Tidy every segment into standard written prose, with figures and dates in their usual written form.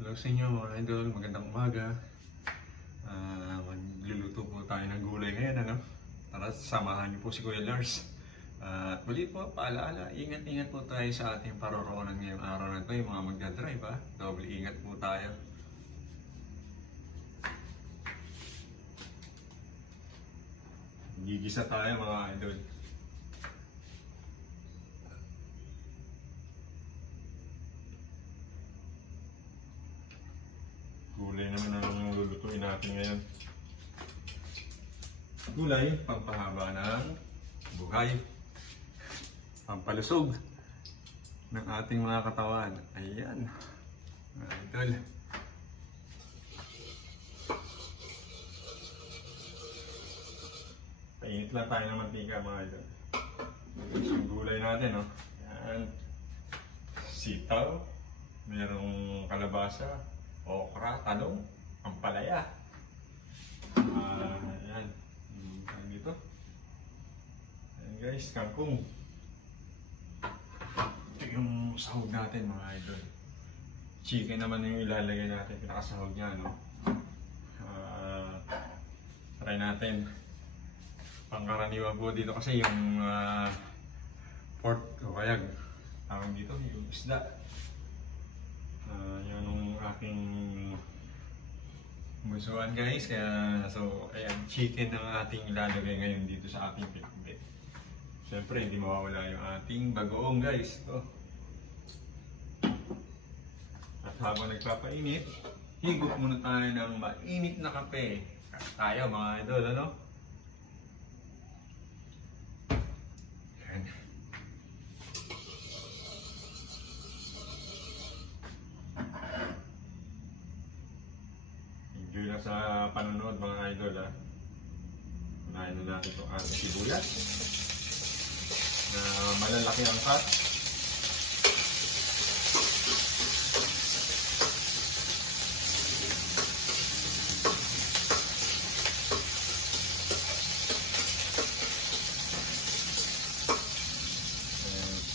Hello sa inyo mga idol, magandang umaga. Magluluto po tayo ng gulay ngayon, ano? Tara, samahan niyo po si Kuya Lars. At muli po, paalaala, ingat-ingat po tayo sa ating paroroonan ngayong araw na ito. Yung mga magdadrive, ha? Double ingat po tayo. Gigisa tayo mga idol. Gulay naman ang lulutuin natin ngayon. Gulay, pampahaba ng buhay. Pampalusog ng ating mga katawan. Ayan. Idol. Painit lang tayo ng mantika mga idol. Yung gulay natin, no? Ayan. Sitaw. Merong kalabasa. Okra, talong, ampalaya. Ayan. Ayan dito. Ayan guys, kangkong. Ito yung sahog natin mga idol. Chicken naman yung ilalagay natin. Pinakasahog niya, no? Try natin. Pangkaraniwan po dito kasi yung pork o kaya tawag dito yung isda. Yan ang aking musuhan guys, kaya so ayan, chicken ang ating ilalagay ngayon dito sa ating pinakbit. Siyempre hindi mawawala yung ating bagoong guys. Ito. At habang nagpapainit, higop muna tayo ng mainit na kape. Tayo mga idol, ano? Yan. Enjoy lang sa panonood mga idol, ha. Unahin na natin itong ating sibuyas na malalaki ang cut.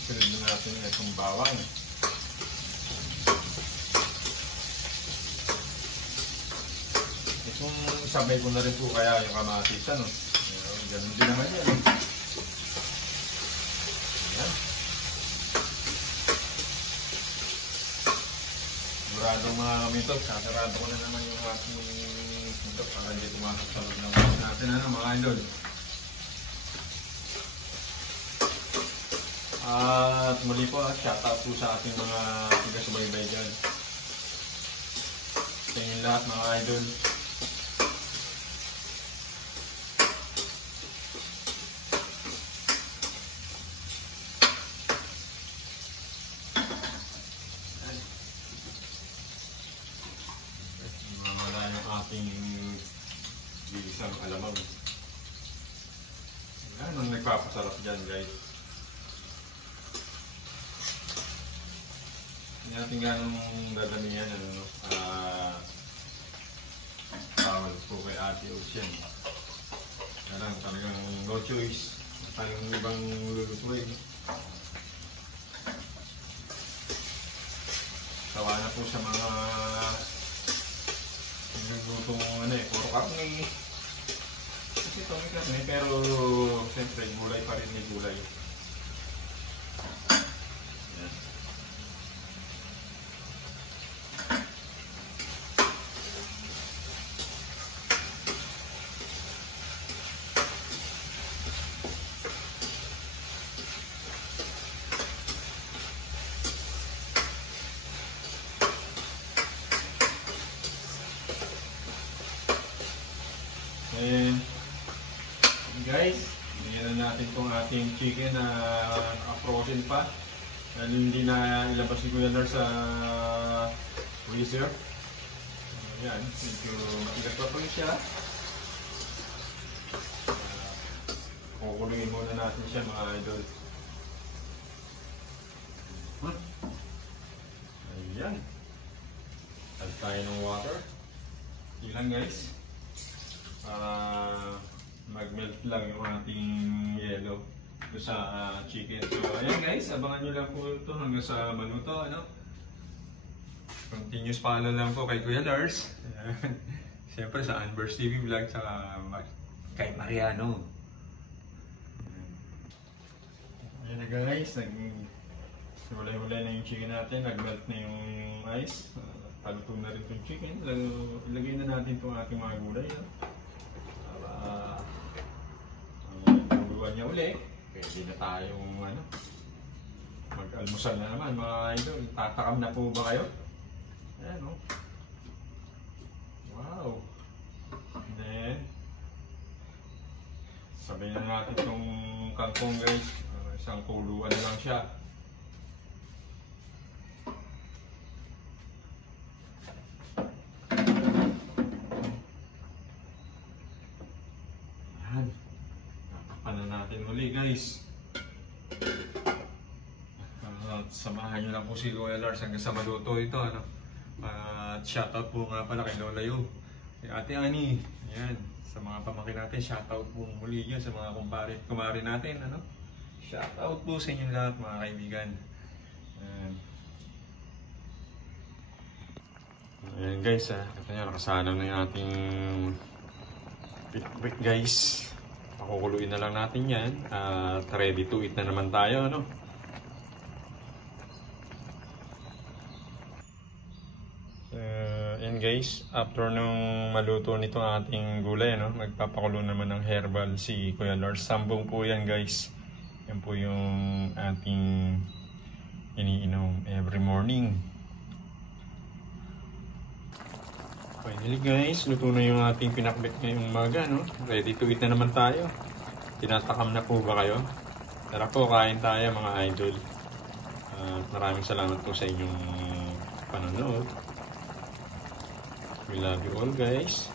Sunod na natin itong bawang. Kung sabay ko na rin po kaya yung kamatis, ano? Ganun din naman yan. Ayan. Muradong mga kamitot, sasarado ko na naman yung ating kamitot para hindi tumakot sa loob ng natin, ano mga idol. At muli po, shoutout po sa ating mga taga-subaybay dyan. Sa inyong lahat mga idol. Ating isang alamang. Yan ang nagpapasarap dyan guys. Hindi natin ganong dadamihan, ano, no? Tawag po kay Ate Ocean. Yan talagang no choice. Tayong ibang lulutuin. Sawa na po sa mga naglutong ano eh, puro karne. Kasi ito may karne, pero siyempre gulay pa rin, may gulay. Yan. And guys, bigyan na natin itong ating chicken na frozen pa. Dahil hindi na ilabas ni Kuya Lars sa freezer. Ayan, medyo matigas pa po siya. Kukulungin muna natin siya mga idol. Ayan. Add tayo ng water. Ilan guys? Mag-melt lang yung ating yellow sa chicken. So ayan guys, abangan nyo lang po ito hanggang sa maluto, ano? continuous follow lang po kay Kuya Lars. Siyempre sa Anvers TV Vlog, saka kay Mariano. Ayan na guys, hulay-hulay na yung chicken natin, nag-melt na yung ice. Paluto na rin yung chicken. Ilagay na natin itong ating mga gulay. Para ang niya uli, pwede na tayong mag-almusal na naman mga idol. Tatakam na po ba kayo? Ayan o. Wow! And then, sabay na natin itong kangkong guys. Isang kuluan na lang siya. Ayan. Tatakpan na natin uli guys. At samahan nyo lang po si Kuya Lars hanggang sa maluto ito. At shoutout po nga pala kay Lola Yu, kay Ate Ani. Ayan. Sa mga pamangkin natin, shoutout po muli dyan sa mga kumare natin. Shoutout po sa inyo lahat mga kaibigan. Ayan guys, ito nyo, nakasalang na yung ating pick guys. Pakukuluin na lang natin yan. At ready to eat na naman tayo. Ayan guys, after nung maluto nito ating gulay, magpapakulo naman ng herbal si Kuya Lars. Sambong po yan guys. Yan po yung ating iniinom every morning. Finally guys, luto na yung ating pinakbet ngayong umaga. Ready to eat na naman tayo. Tinatakam na po ba kayo? Tara po, kain tayo mga idol. Maraming salamat po sa inyong panonood. We love you all guys.